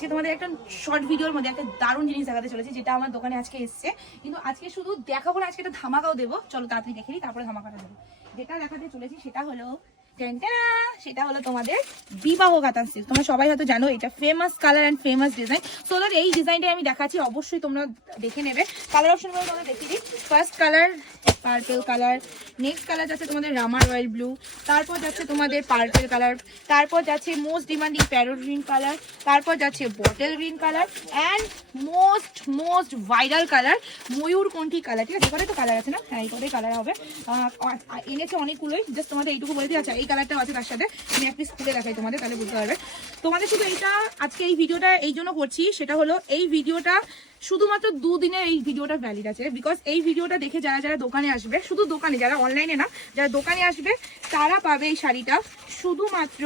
আজকে তোমাদের একটা শর্ট ভিডিওর মধ্যে একটা দারুণ জিনিস দেখাতে চলেছি, যেটা আমার দোকানে আজকে এসছে। কিন্তু আজকে শুধু দেখাবো না, আজকে একটা ধামাকাও দেবো। চলো তাড়াতাড়ি দেখে নিই, তারপরে ধামাকাটা দেবো। যেটা দেখাতে চলেছি সেটা হলো সেটা হলো তোমাদের বিবাহ কাতান সিল্ক। তোমরা সবাই হয়তো জানো এটা famous colour and famous design. তো এই ডিজাইনটাই আমি দেখাচ্ছি, অবশ্যই তোমরা দেখে নেবে। কালার অপশনগুলো তোমরা দেখিয়ে দিই। First colour purple colour, next colour যাচ্ছে তোমাদের রামার রয়্যাল ব্লু, তারপর যাচ্ছে তোমাদের পার্পেল কালার, তারপর যাচ্ছে most demanding parrot green colour, তারপর যাচ্ছে bottle green colour and most viral colour ময়ূরকণ্ঠী কালার। ঠিক আছে, এবারে তো কালার আছে না? হ্যাঁ, এই কটাই কালার হবে। এনেছে অনেকগুলোই, জাস্ট তোমাদের এইটুকু বলে দিই। আচ্ছা, এই কালারটাও আছে তার সাথে। আমি এক পিস খুলে দেখাই তোমাদের, তাহলে বুঝতে পারবে। তোমাদের শুধু এইটা আজকে এই ভিডিওটা এই জন্য করছি, সেটা হলো এই ভিডিওটা শুধুমাত্র দুদিনের এই ভিডিওটা ভ্যালিড আছে। বিকজ এই ভিডিওটা দেখে যারা যারা দোকানে আসবে, শুধু দোকানে, যারা অনলাইনে না, যারা দোকানে আসবে তারা পাবে এই শাড়িটা শুধুমাত্র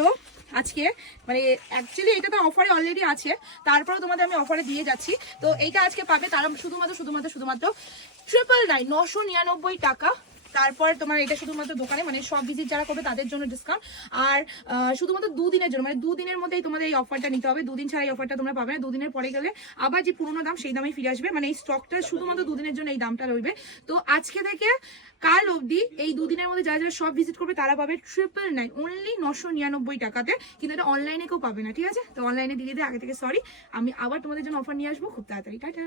আজকে। মানে অ্যাকচুয়ালি এটা তো অফারে অলরেডি আছে, তারপরেও তোমাদের আমি অফারে দিয়ে যাচ্ছি। তো এইটা আজকে পাবে তারা শুধুমাত্র 999 টাকা। তারপর তোমার এটা শুধুমাত্র দোকানে, মানে সব ভিজিট যারা করবে তাদের জন্য ডিসকাউন্ট। আর শুধুমাত্র দুদিনের জন্য, মানে দুদিনের মধ্যেই তোমাদের এই অফারটা নিতে হবে। দুদিন ছাড়া এই অফারটা তোমরা পাবে না। দুদিনের পরে গেলে আবার যে পুরোনো দাম সেই দামে ফিরে আসবে। মানে এই স্টকটা শুধুমাত্র দুদিনের জন্য এই দামটা রইবে। তো আজকে থেকে কাল অবধি এই দুদিনের মধ্যে যারা যারা সব ভিজিট করবে তারা পাবে 999, অনলি 999 টাকাতে। কিন্তু এটা অনলাইনে কেউ পাবে না, ঠিক আছে? তো অনলাইনে দিয়ে আগে থেকে সরি। আমি আবার তোমাদের জন্য অফার নিয়ে আসবো খুব তাড়াতাড়ি। টাটা।